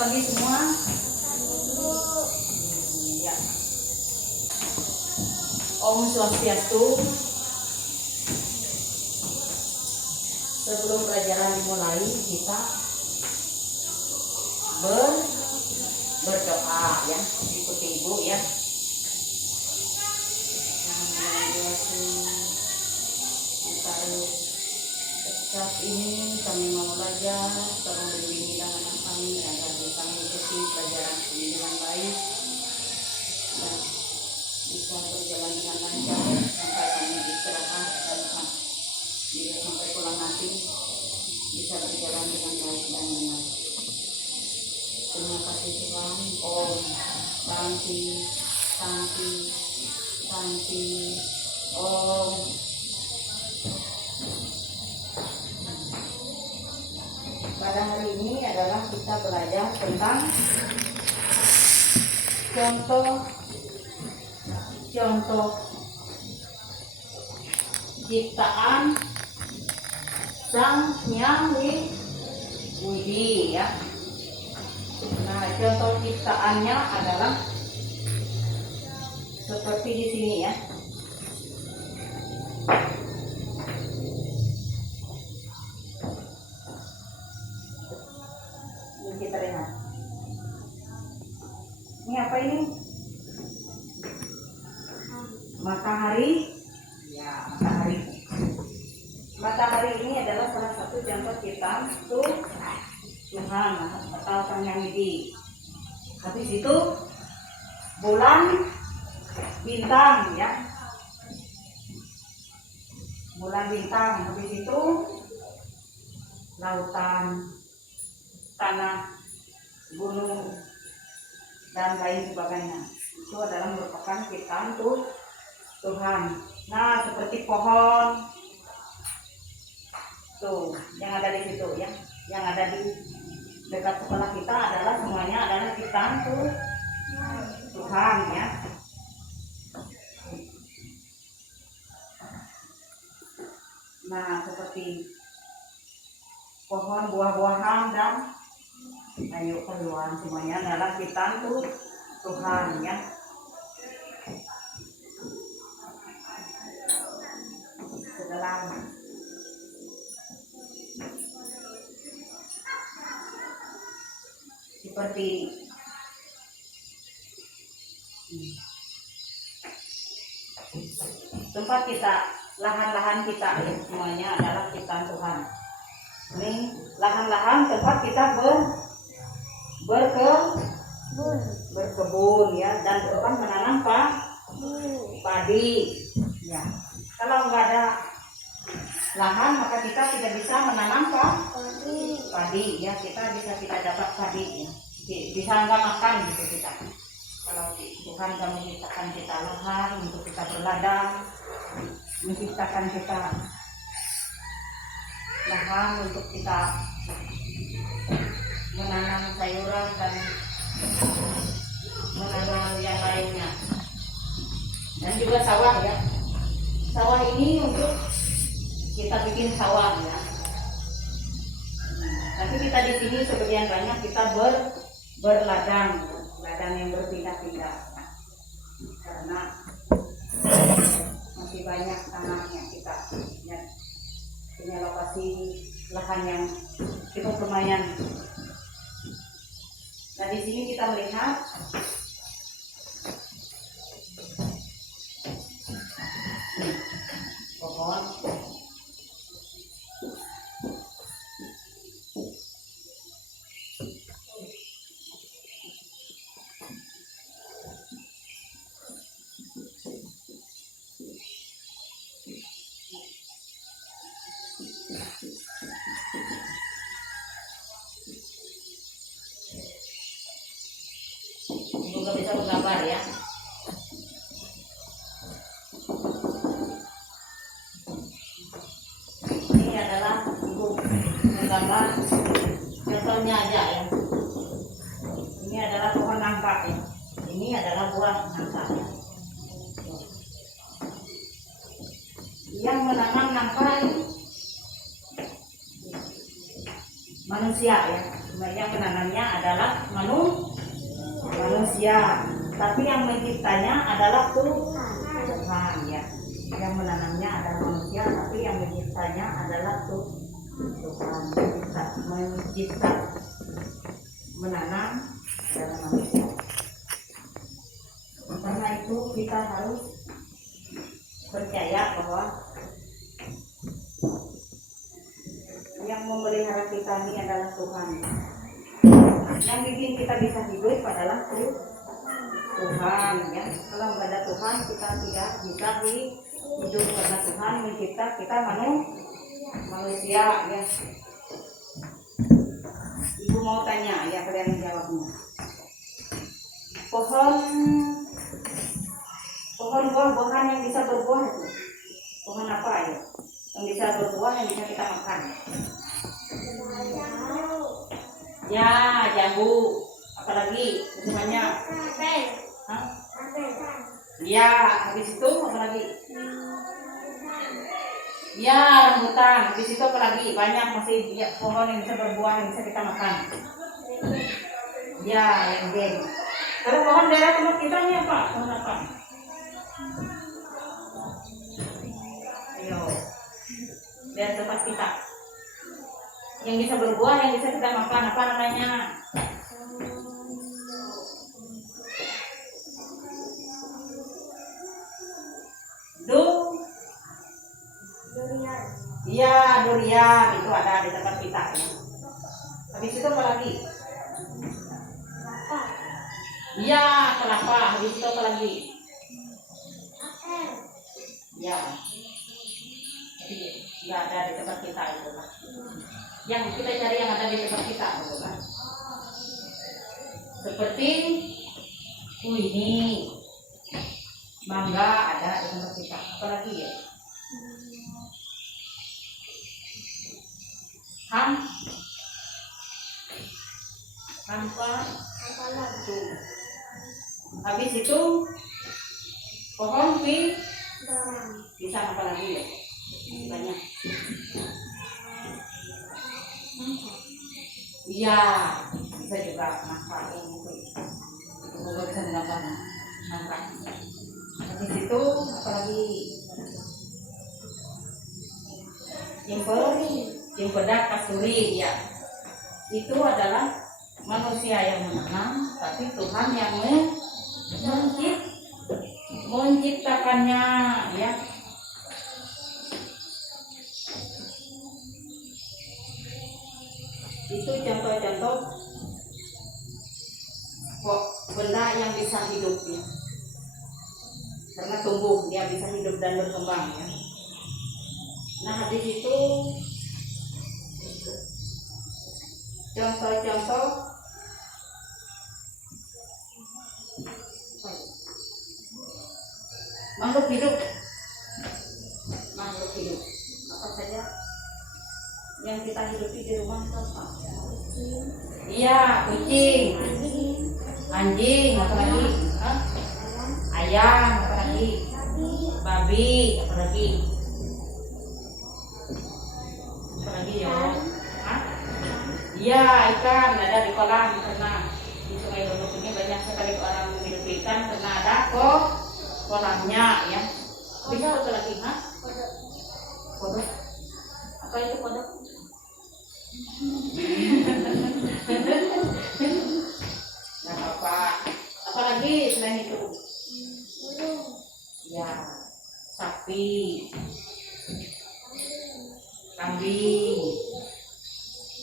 pagi semua. Ya. Om Swastiastu. Sebelum pelajaran dimulai, kita berdoa ya, ikuti ibu ya. Saat ini kami mau belajar, tolong bimbing anak kami agar bisa mengikuti pelajaran ini dengan baik dan bisa berjalan dengan lancar sampai kami istirahat dan sampai pulang nanti bisa berjalan dengan baik dan benar. Terima kasih Tuhan. Om Santi Santi Santi Om. Pada hari ini adalah kita belajar tentang contoh ciptaan Sang Hyang Widi ya. Nah, contoh ciptaannya adalah seperti di sini ya. Ini kita lihat. Ini apa ini? Matahari. Ya, matahari. Matahari ini adalah salah satu contoh ciptaan Tuhan atau Sang Hyang Widi. Habis itu bulan, bintang ya. Bulan, bintang. Habis itu lautan, tanah, gunung, dan lain sebagainya. Itu adalah merupakan ciptaan Tuhan. Nah, seperti pohon tuh yang ada di situ ya, yang ada di dekat sekolah kita adalah semuanya adalah ciptaan Tuhan ya. Nah, seperti pohon, buah-buahan dan sayur-sayuran semuanya adalah ciptaan Tuhan ya. Setelah seperti tempat kita, lahan-lahan kita ya, semuanya adalah ciptaan Tuhan. Ini lahan-lahan tempat kita berkebun ya, dan tempat menanam padi ya. Kalau nggak ada lahan maka kita tidak bisa menanam padi ya, kita bisa tidak dapat padi ya. Bisa nggak makan gitu kita. Kalau Tuhan nggak menciptakan kita lahan untuk kita berladang, menciptakan kita lahan untuk kita menanam sayuran dan menanam yang lainnya, dan juga sawah ya. Sawah ini untuk kita bikin sawah ya. Tapi kita di sini sebagian banyak kita berladang yang berpindah-pindah karena masih banyak tanahnya kita ya, punya lokasi lahan yang cukup lumayan. Nah, di sini kita melihat pohon. Juga bisa menggambar ya. Ini adalah ibu menggambar contohnya aja ya. Ini adalah pohon nangka ya. Ini adalah buah nangka ya. Yang menanam nangka ini manusia ya. Yang menanamnya ada adalah manusia, tapi yang menciptanya adalah Tuhan ya. Yang menanamnya adalah manusia, tapi yang menciptanya adalah Tuhan. Mencipta, menanam adalah manusia. Karena itu kita harus percaya bahwa yang memelihara kita ini adalah Tuhan. Yang bikin kita bisa hidup adalah Tuhan ya. Kalau nggak ada Tuhan kita tidak bisa hidup, karena Tuhan mencipta kita manusia ya. Ibu mau tanya ya, kalian jawabnya. Pohon buah-buahan yang bisa berbuah itu pohon apa ya? Yang bisa berbuah, yang bisa kita makan. Ya, jambu. Apalagi semuanya. Hah? Ya, habis itu apalagi? Ya, rambutan. Habis itu apalagi? Banyak masih ya, pohon yang bisa berbuah, yang bisa kita makan. Ya, lenggeng. Kalau pohon daerah tempat kita ini apa? Pohon apa? Ayo, dari tempat kita. Yang bisa berbuah, yang bisa kita makan, apa namanya? Durian. Iya, durian itu ada di tempat kita. Ya. Habis itu apa lagi? Kelapa. Iya, kelapa. Habis itu apa lagi? Apel. Ya. Tapi nggak ada di tempat kita itu kan. Yang kita cari yang ada di tempat kita itu kan. Seperti ini, mangga ada di tempat kita. Apa lagi ya? Hampa ladu. Habis itu pohon pisang, apa lagi ya? Banyak. Iya, bisa juga nangka yang itu. Juga bisa menggunakan nangka. Habis itu apa lagi? Cempedak, kasturi ya. Itu adalah manusia yang menanam, tapi Tuhan yang menciptakannya ya. Itu contoh-contoh benda yang bisa hidup ya. Karena tumbuh, dia bisa hidup dan berkembang ya. Nah, habis itu contoh-contoh makhluk hidup apa saja yang kita hidupi di rumah itu apa? Iya, kucing, anjing, apa lagi? Ayam, apa lagi? Babi, apa lagi? Apa lagi ya? Iya, ikan ada di kolam, karena di Sungai Lubuk ini banyak sekali orang hidup ikan karena ada kolamnya ya. Bisa apa lagi? Kodok. Apa itu kodok? Nah, apa lagi selain itu? Ya, sapi, kambing.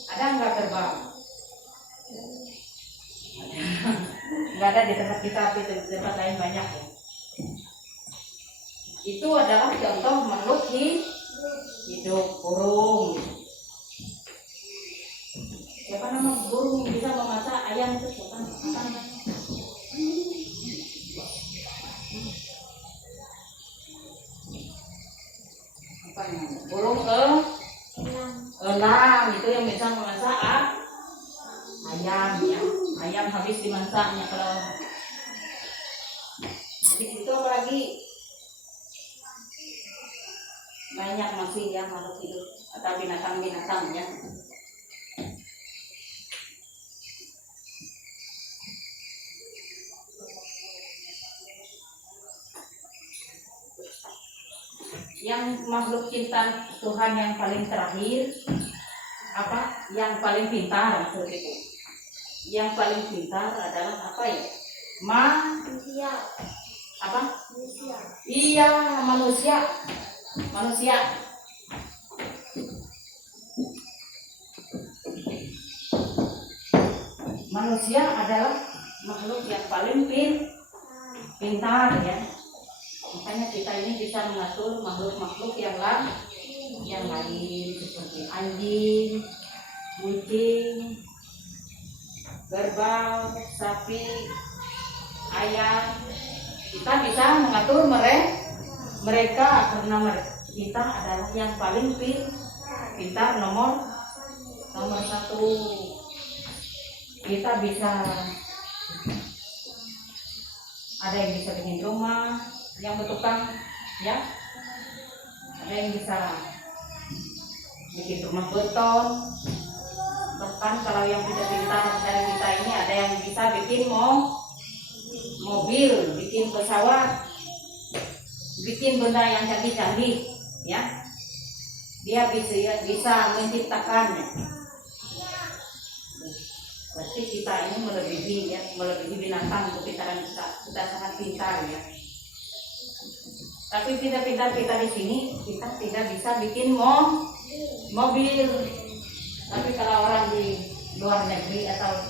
Ada nggak terbang? Nggak ada di tempat kita, tapi di tempat lain banyak ya. Itu adalah contoh makhluk hidup. Burung. Siapa nama burung yang bisa memasak ayam itu? Siapa namanya? Apa namanya? Burung elang itu yang bisa memasak ayam ya. Ayam habis dimasaknya. Kalau habis itu apa lagi? Banyak masih ya makhluk hidup atau binatang-binatang ya. Yang makhluk cinta Tuhan yang paling terakhir apa? Yang paling pintar maksudnya itu. Yang paling pintar adalah apa ya? Manusia. Apa? Manusia. Iya, manusia. Manusia. Manusia adalah makhluk yang paling pintar ya. Makanya kita ini bisa mengatur makhluk-makhluk yang lain seperti anjing, kucing, kerbau, sapi, ayam. Kita bisa mengatur mereka karena kita adalah yang paling pintar nomor satu. Kita bisa ada yang bisa bikin rumah yang bertukang ya, ada yang bisa bikin rumah beton, bahkan kalau yang tidak pintar dari kita ini ada yang bisa bikin mobil, bikin pesawat, bikin benda yang canggih-canggih ya, dia bisa menciptakannya. Berarti kita ini melebihi binatang kepintaran kita sangat pintar ya. Tapi tidak pintar kita di sini, kita tidak bisa bikin mobil. Tapi kalau orang di luar negeri atau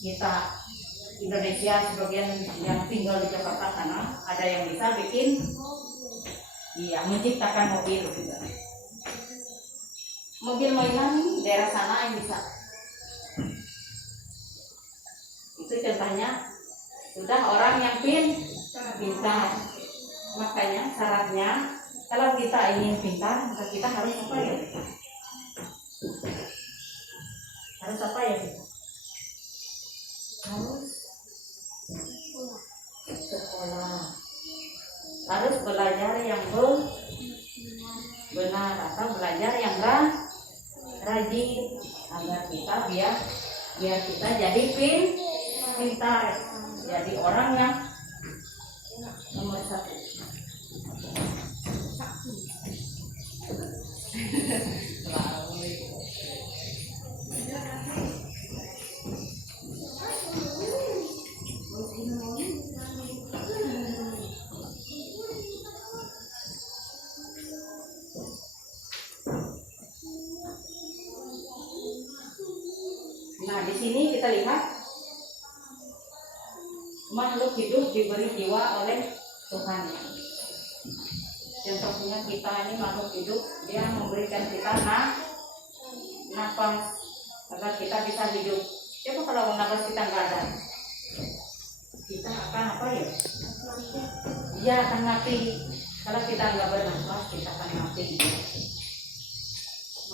kita Indonesia sebagian yang tinggal di Jakarta sana, ada yang bisa bikin, iya, menciptakan mobil juga. Mobil mainan di daerah sana yang bisa. Itu contohnya sudah orang yang pintar. Makanya syaratnya kalau kita ingin pintar, maka kita harus apa ya? Harus apa ya kita? Harus sekolah. Harus belajar yang benar atau belajar yang rajin agar kita biar kita jadi pintar, jadi orang yang nomor satu. Nah, di sini kita lihat makhluk hidup diberi jiwa oleh Tuhan. Contohnya kita ini makhluk hidup, dia memberikan kita nafas agar kita bisa hidup. Coba kalau nafas kita nggak ada, kita akan apa ya? Iya, akan mati. Kalau kita nggak bernafas, kita akan mati.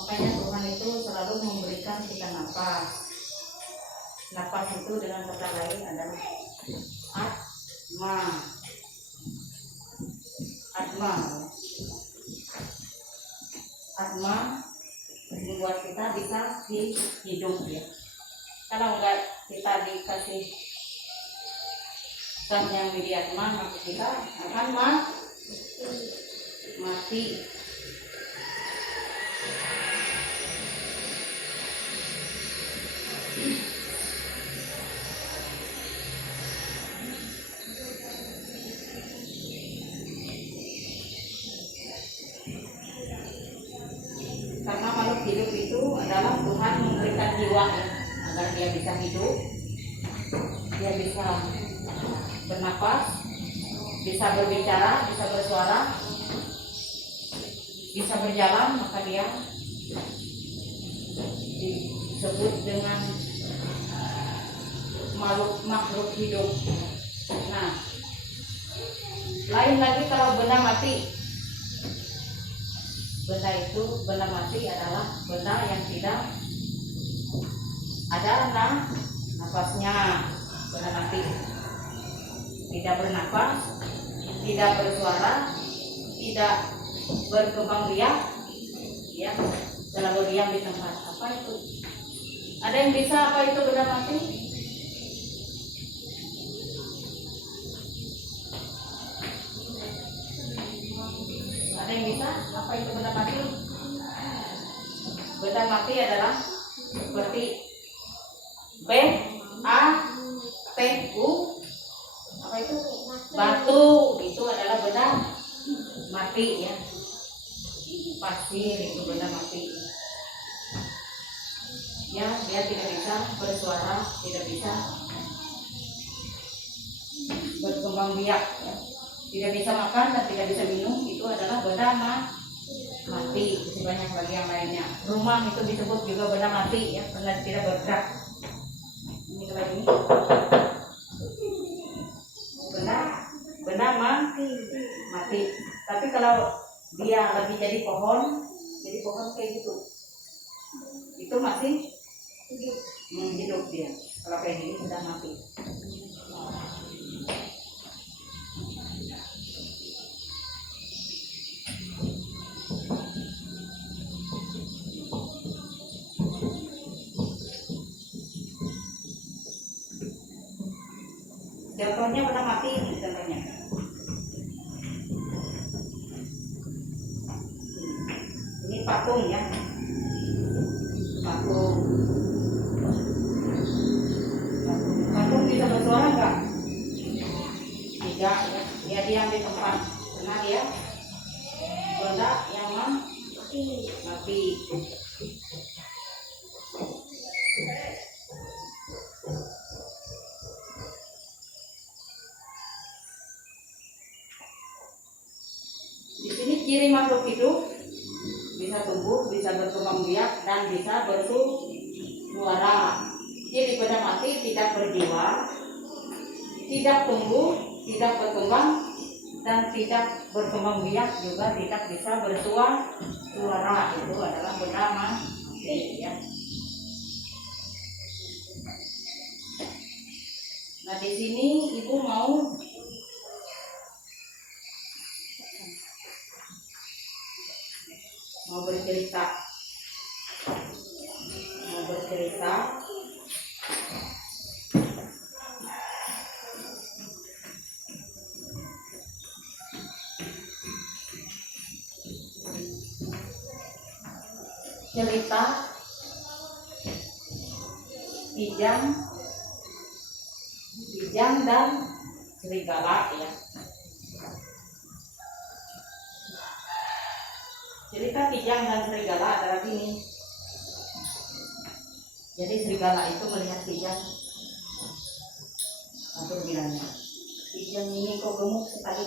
Makanya Tuhan itu selalu memberikan kita nafas. Nafas itu dengan kata lain adalah atma membuat kita bisa hidup ya. Kalau enggak kita dikasih zat yang atma, maka kita akan mati. Karena makhluk hidup itu adalah Tuhan memberikan jiwa ya, agar dia bisa hidup, dia bisa bernapas, bisa berbicara, bisa bersuara, bisa berjalan, maka dia disebut dengan makhluk hidup. Nah, lain lagi kalau benda mati. Benda mati adalah benda yang tidak ada nafasnya. Benda mati tidak bernafas, tidak bersuara, tidak berkembang biak, ya, selalu diam di tempat. Apa itu? Ada yang bisa apa itu benda mati? A T U apa itu batu, itu adalah benda mati ya. Pasir itu benda mati ya, dia tidak bisa bersuara, tidak bisa berkembang biak ya. Tidak bisa makan dan tidak bisa minum, itu adalah benda mati. Banyak lagi yang lainnya. Rumah itu disebut juga benda mati ya, benda tidak bergerak. Ini lagi benda mati. Tapi kalau dia lagi jadi pohon kayak gitu, itu masih hidup dia. Kalau kayak gini sudah mati. Contohnya benda mati ini contohnya. Ini patung ya. Patung bisa bersuara enggak? Tidak ya. Dia diam di tempat. Karena dia benda yang mati. Di sini ciri makhluk hidup bisa tumbuh, bisa berkembang biak, dan bisa bersuara. Jadi benda mati tidak berjiwa, tidak tumbuh, tidak berkembang, dan tidak berkembang biak, juga tidak bisa bersuara. Itu adalah benda mati ya. Nah di sini ibu mau bercerita Kijang dan serigala ya. Cerita kijang dan serigala adalah ini. Jadi serigala itu melihat kijang, lalu bilangnya, kijang ini kok gemuk sekali,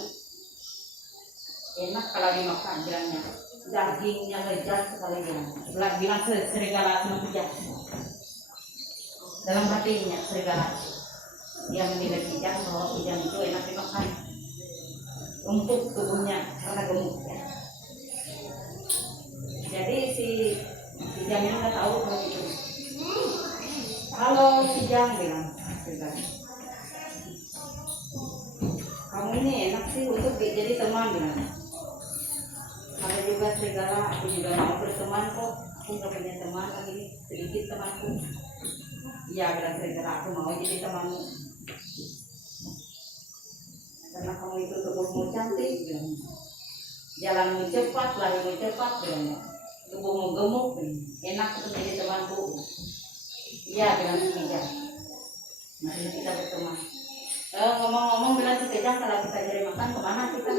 enak kalau dimakan, bilangnya, dagingnya lezat sekali, bilang serigala sama kijang. Dalam hatinya serigala, dia menilai kijang bahwa kijang itu enak dimakan, empuk tubuhnya karena gemuk ya. Jadi si kijang ini nggak tahu kalau itu. Halo kijang, bilang serigala, kamu ini enak sih untuk jadi teman, bilang. Ada juga serigala, aku juga mau berteman kok, aku nggak punya teman lagi, sedikit temanku. Iya, bilang serigala, aku mau jadi temanmu karena kamu itu tubuhmu cantik, bilang. Jalanmu cepat, larimu cepat, bilang. Tubuhmu gemuk, enak untuk jadi temanku. Iya, bilang si kijang. Mari kita berteman. Ngomong-ngomong, bilang si kijang, kalau kita cari makan kemana kita?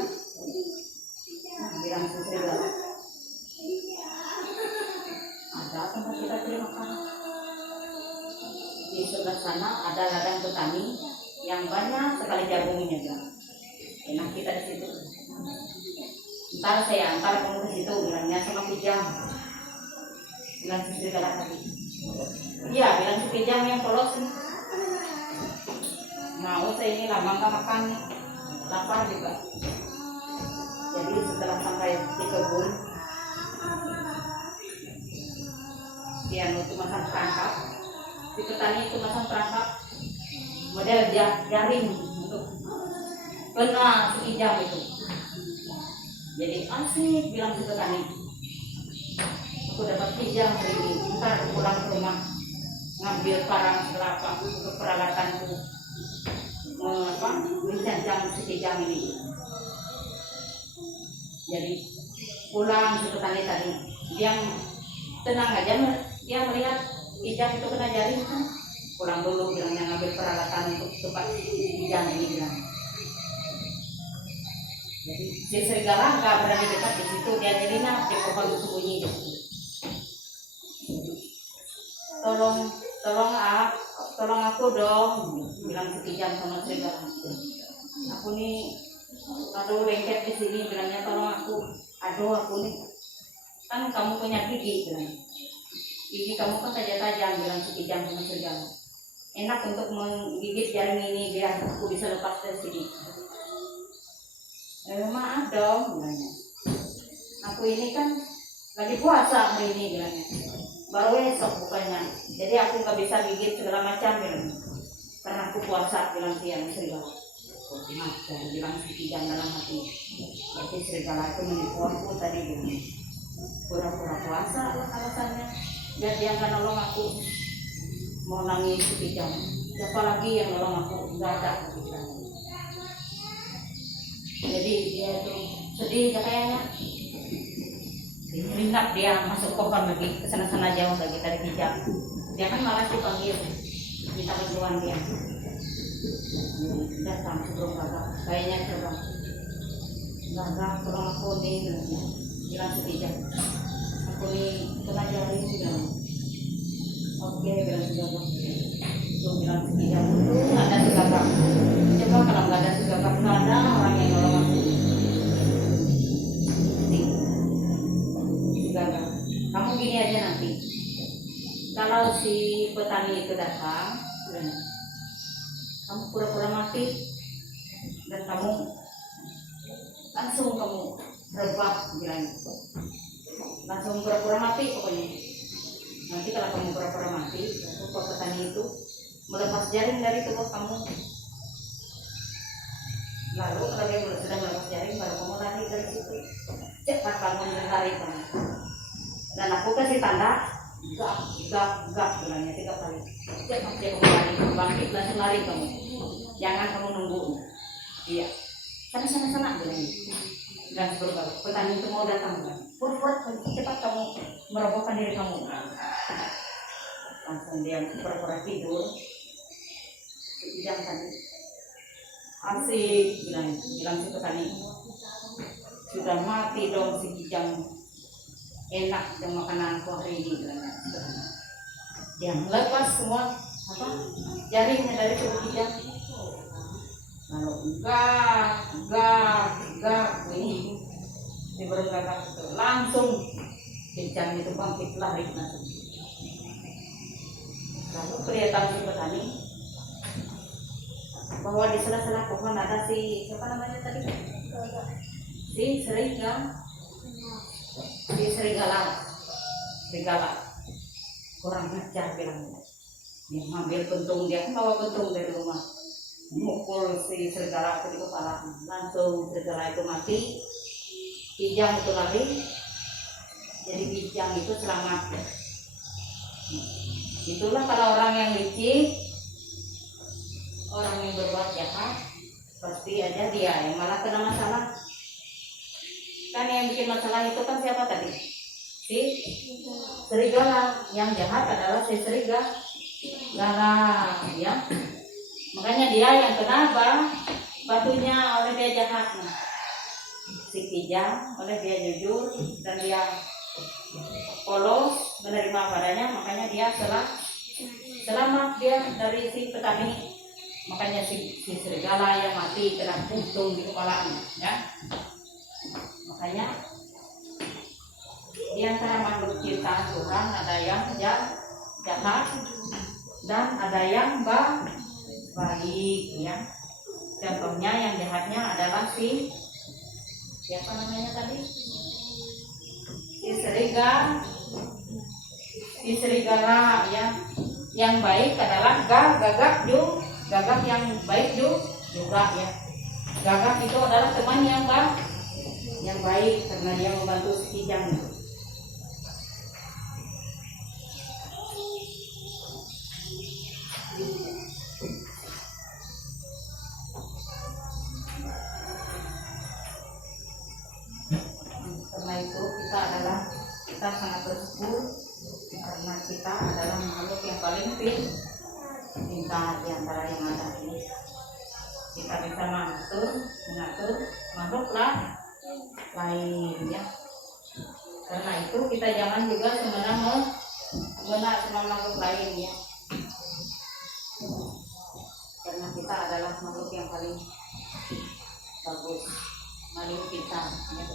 Bilang si serigala, ada tempat kita cari makan. Di sebelah sana ada ladang petani yang banyak sekali jagungnya, bilang. Enak kita di situ. Ntar saya antar kamu ke situ, bilangnya sama kijang. Bilang si serigala tadi. Iya, bilang si kijang yang polos nih. Mau saya ini lama nggak makan nih, lapar juga. Jadi setelah sampai di kebun, dia itu masang perangkap. Si petani itu masang perangkap model jaring untuk kena si kijang itu. Jadi asik, bilang si petani, aku dapat kijang hari ini, ntar aku pulang ke rumah ngambil parang kelapa untuk peralatanku menjajang si kijang ini. Jadi pulang si petani tadi, dia tenang aja, dia melihat kijang itu kena jaring kan, pulang dulu, bilangnya ngambil peralatan untuk tempat kijang ini bilang. Jadi si serigala nggak berani dekat di situ, dia nyelinap di pohon sembunyi di situ. Tolong aku dong, bilang si kijang sama serigala. Aku nih aduh lengket di sini, bilangnya tolong aku. Aduh aku nih kan kamu punya gigi, bilang. Gigi kamu kan tajam-tajam, bilang si kijang sama serigala. Enak untuk menggigit jaring ini biar aku bisa lepas dari sini. Maaf dong, bilangnya. Aku ini kan lagi puasa hari ini, bilangnya. Baru esok bukannya. Jadi aku nggak bisa gigit segala macam, bilangnya. Karena aku puasa, bilang si yang serigala. Dan bilang si kijang dalam hati. Berarti serigala itu menipu aku tadi, bilangnya. Pura-pura puasa alasannya. Biar dia nggak nolong aku. Mau nangis si kijang. Siapa lagi yang nolong aku? Nggak ada, bilangnya. Jadi dia tuh sedih kayaknya. Rinap dia masuk pohon lagi, kesana-sana jauh lagi dari kijang. Dia kan malas dipanggil, minta bantuan dia. Datang sebelum Gagak, kayaknya terbang. Gagak, tolong aku nih, bilang si kijang. Aku nih kena jaring, bilang. Oke, bilang si Gagak. Tuh bilang si kijang, tuh nggak ada si Gagak. Coba kalau nggak ada si Gagak, nggak ada orang yang nolong aku. Gagak, kamu gini aja nanti. Kalau si petani itu datang, kamu pura-pura mati dan kamu langsung rebah, bilang. Langsung pura-pura mati pokoknya. Nanti kalau kamu pura-pura mati, petani itu melepas jaring dari tubuh kamu. Lalu kalau dia sudah melepas jaring, baru kamu lari dari situ. Cepat bangun dan lari kamu. Dan aku kasih tanda, gak, bilangnya 3 kali. Cepat dia kamu lari, bangkit langsung lari kamu. Jangan kamu nunggu. Iya. Sana, bilangnya. Dan sebelum petani itu mau datang, pur-pur, cepat kamu merobohkan diri kamu. Langsung dia pura-pura tidur. Kijang tadi. Asik, bilang si petani. Sudah mati dong si kijang. Enak dan makananku hari ini, bilangnya. Dia melepas semua jaringnya dari tubuh kijang. Lalu enggak, ini di bergagak itu langsung kijang itu bangkit lari. Lalu kelihatan si petani bahwa di sela-sela pohon ada si siapa namanya tadi? Si serigala. Kurang ajar, bilangnya. Dia ngambil pentung, dia kan bawa pentung dari rumah. Mukul si serigala itu di kepala. Langsung serigala itu mati. Kijang itu lari. Jadi kijang itu selamat. Itulah kalau orang yang licik, orang yang berbuat jahat, pasti aja dia yang malah kena masalah. Kan yang bikin masalah itu kan siapa tadi? Si serigala. Yang jahat adalah si serigala, ya. Makanya dia yang kena batunya oleh dia jahat. Si kijang oleh dia jujur dan dia polos menerima padanya, makanya dia selamat dia dari si petani. Makanya si serigala yang mati kena puntung di kepalanya, ya. Makanya di antara makhluk ciptaan Tuhan ada yang jahat dan ada yang baik, ya. Contohnya yang jahatnya adalah siapa namanya tadi? Si serigala, ya. Yang baik adalah Gagak yang baik juga, ya. Gagak itu adalah teman yang baik karena dia membantu si kijang. Karena itu kita sangat bersyukur karena kita adalah makhluk yang paling di antara yang ada ini. Kita bisa mengatur makhluklah lain ya. Karena itu kita jangan juga sebenarnya menggunakan sama makhluk lain ya. Karena kita adalah makhluk yang paling bagus, paling pintar ya.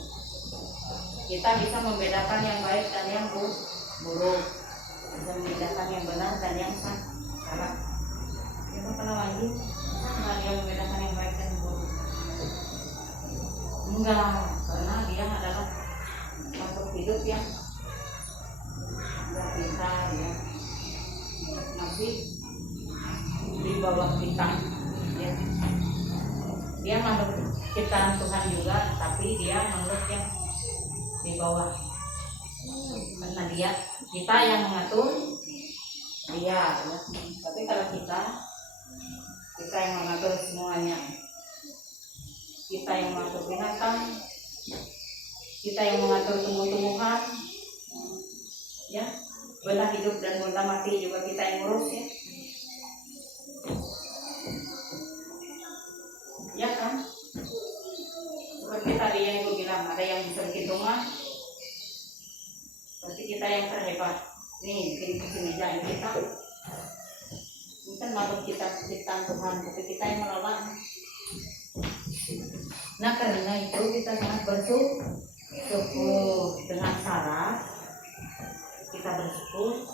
Kita bisa membedakan yang baik dan yang buruk, bisa membedakan yang benar dan yang salah. Kita pernah wajib karena dia membedakan yang baik dan yang buruk. Enggak, karena dia adalah makhluk hidup yang enggak pintar ya, masih di bawah kita ya. Dia makhluk ciptaan Tuhan juga, tapi dia makhluk yang di bawah. Karena kita yang mengatur dia ya. Tapi kalau kita yang mengatur semuanya. Kita yang mengatur binatang, kita yang mengatur tumbuh-tumbuhan ya. Benda hidup dan benda mati juga kita yang ngurus ya. Ya kan? Seperti tadi yang ibu bilang, ada yang bisa bikin rumah, berarti kita yang terhebat. Nih, bikin meja ini kita. Ini kan makhluk kita ciptaan Tuhan, tapi kita yang menolak. Nah, karena itu kita sangat bersyukur dengan cara kita bersyukur.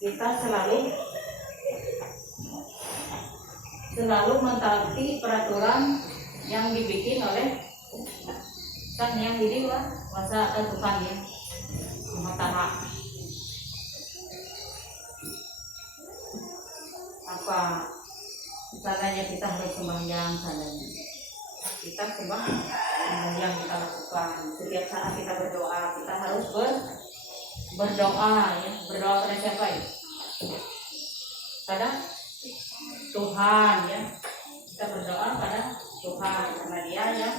Kita selalu mentaati peraturan yang dibikin oleh Sang Yang Widi Wasa atau Tuhan ya, Maha Taha. Apa caranya kita harus sembahyang caranya? Kita sembahyang kita lakukan. Setiap saat kita berdoa, kita harus berdoa ya. Berdoa pada siapa ya? Pada Tuhan ya. Kita berdoa pada Tuhan karena Dia yang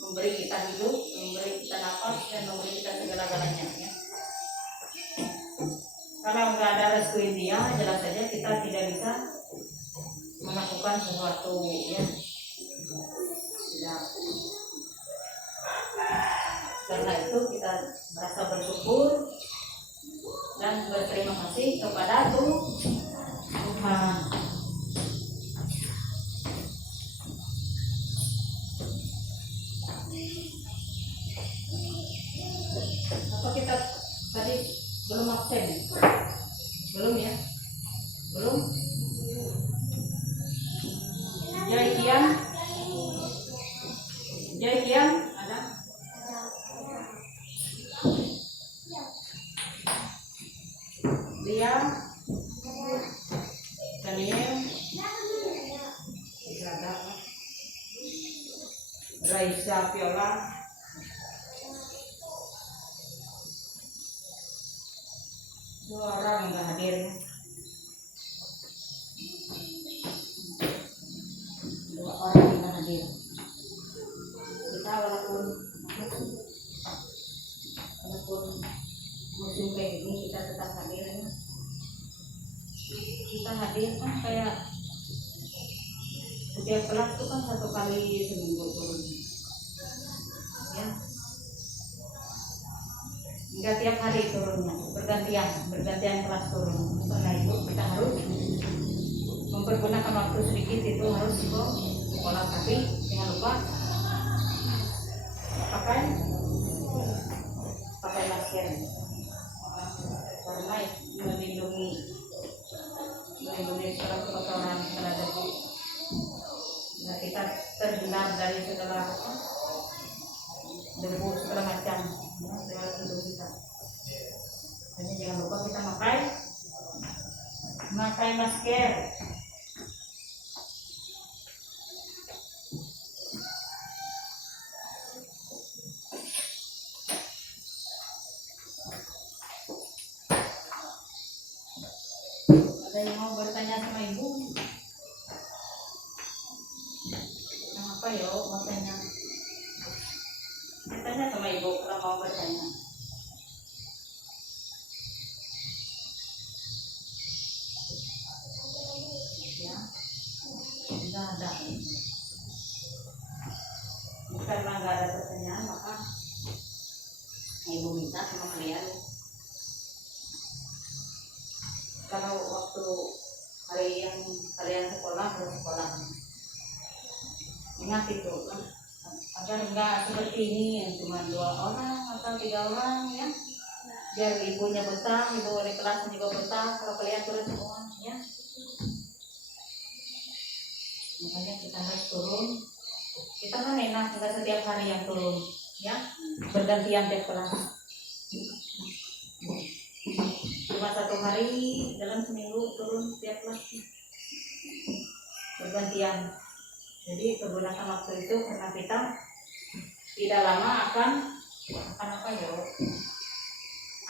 memberi kita hidup, memberi kita nafas dan memberi kita segala-galanya ya. Kalau nggak ada restu Dia, jelas saja kita tidak bisa melakukan sesuatu ya. Tidak. Karena itu kita merasa bersyukur dan berterima kasih kepada Tuhan. Apa kita tadi belum absen? Belum ya? Belum? Jaikian ada? Dia Daniel ada Raisa Viola dua orang nggak hadir ya. Dua orang nggak hadir. Kita walaupun musim kayak gini kita tetap hadir ya. Kita hadir kan kayak setiap kelas itu kan 1 kali seminggu turun ya, enggak tiap hari turunnya, bergantian kelas turun. Karena itu kita harus mempergunakan waktu sedikit itu harus sekolah, tapi jangan lupa pakai masker karena melindungi kotoran karena debu. Nah, kita terhindar dari segala debu segala macam ya, segala hidup kita. Jadi jangan lupa kita pakai masker. Ada yang mau bertanya sama ibu? Apa ya mau tanya? Bertanya sama ibu kalau mau bertanya. nggak ada. Karena nggak ada pertanyaan, maka ibu minta sama kalian, kalau waktu hari yang kalian sekolah harus sekolah, ingat itu agar nggak seperti ini yang cuma 2 orang atau 3 orang ya, biar ibunya betah, ibu wali kelasnya juga betah kalau kalian turun semua ya. Makanya kita harus turun. Kita kan enak nggak setiap hari yang turun ya, bergantian tiap kelas, cuma 1 hari dalam seminggu turun tiap kelas bergantian. Jadi pergunakan waktu itu karena kita tidak lama akan apa ya,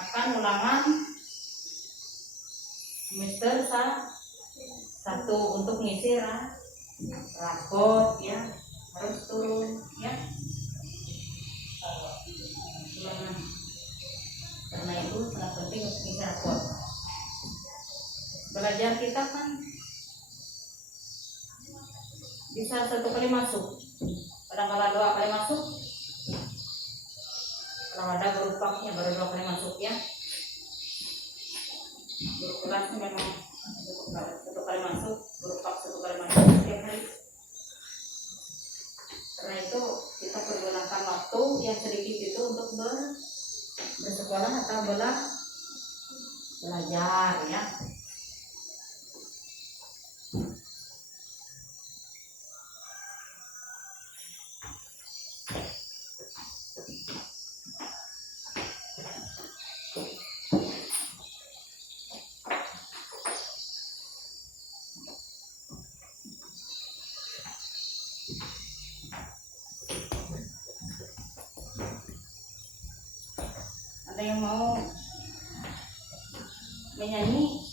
akan ulangan semester 1 untuk ngisi rapot ya, harus turun ya ulangan. Karena itu sangat penting untuk ngisi rapot. Belajar kita kan bisa 1 kali masuk, kadang-kadang 2 kali masuk, kalau ada guru paknya baru 2 kali masuk ya. Guru kelas memang 1 kali masuk, guru pak 1 kali masuk setiap hari. Karena itu kita pergunakan waktu yang sedikit itu untuk bersekolah atau belajar ya. Ada yang mau menyanyi?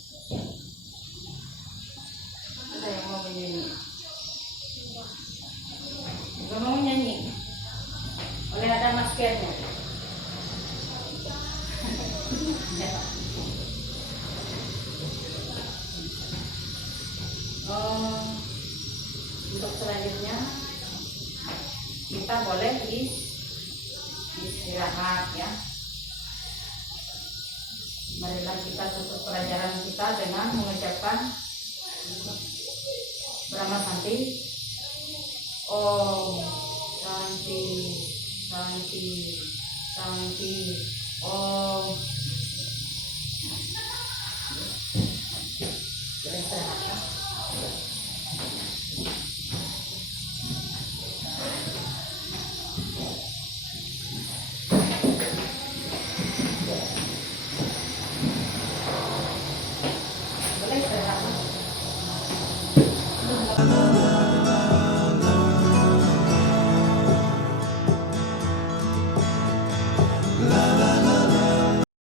Ada yang mau menyanyi? Gak mau nyanyi? Oleh ada maskernya. Untuk selanjutnya kita boleh istirahat ya. Marilah kita tutup pelajaran kita dengan mengucapkan Brahma Santi. Om Santi Santi Santi. Om